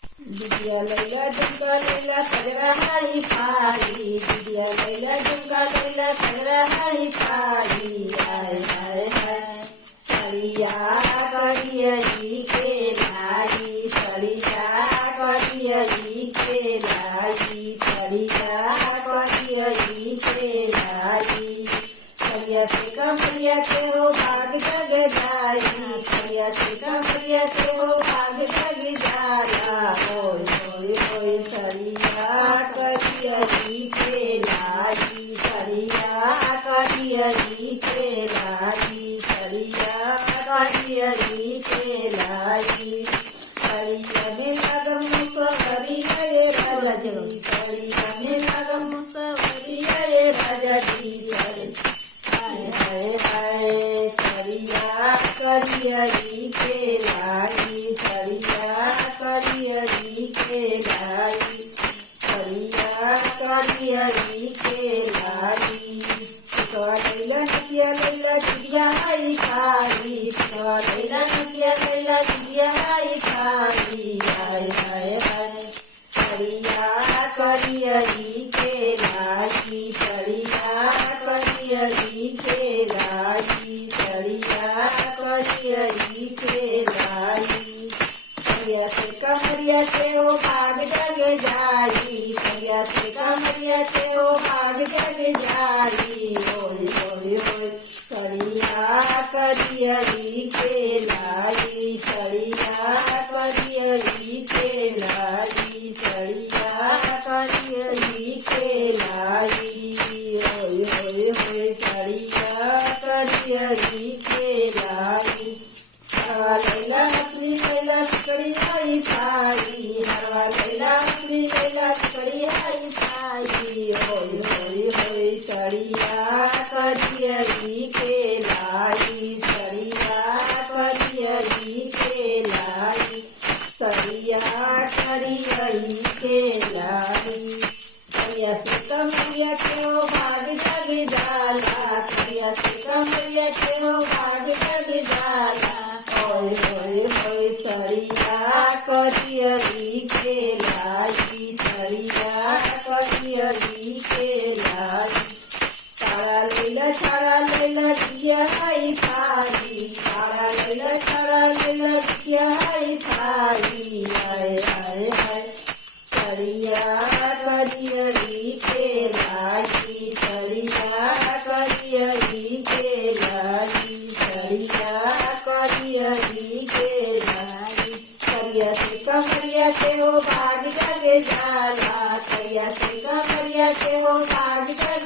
दिदिया लैला झुमका लैला सजरा हारी फारी दिदिया लैला झुमका लैला सजरा हारी फारी हाय हाय हाय सरिया करियरी के लाई सरिया करियरी के लाई सरिया करियरी के लाई सरिया से कमरिया के हो भाग जग जाई सरिया से कमरिया के हो भाग जग जाला होय होय होय सरिया करियरी के लाई सरिया करियरी के लाई सरिया करियरी के लाई सरिया में लगम मुसवरिया ये राजा जी सरिया में लगम मुसवरिया ये राजा जी हाय हाय हाय सरिया करियरी के लाई सरिया करियरी के लाई सरिया करियरी के लाई लैला नदिया लैला दिदिया आई खारी लैला नदिया लैला दिदिया आई खारी हाय हाय हाय सरिया करियरी के लाई सरिया करियरी के लाई सरिया करियरी के लाई सरिया से कमरिया के हो भाग जग जाई सरिया से कमरिया के हो भाग जग जाई होय होय होय सरिया करियरी के लाई सरिया करियरी के लाई सरिया करियरी के लाई होय होय होय सरिया करियरी के लाई लैला हसनी लैला सिकड़ी आई छाई लैला हसनी लैला सिकड़ी आई छाई होय होय होय सरिया करियरी के लाई सरिया करियरी के लाई सरिया करियरी के लाई सरिया से कमरिया के हो भाग जग जाला सरिया से कमरिया के हो भाग जग जाला होय होय होय सरिया करियरी के लाई सरिया करियरी के लाई छाड़ा लैला दिदिया आई थारी छाड़ा लैला दिदिया आई थारी हाय हाय हाय सरिया करियरी के लाई सरिया करियरी के लाई सरिया करियरी के लाई सरिया से कमरिया के हो भाग जग जाला सरिया से कमरिया के हो भाग जग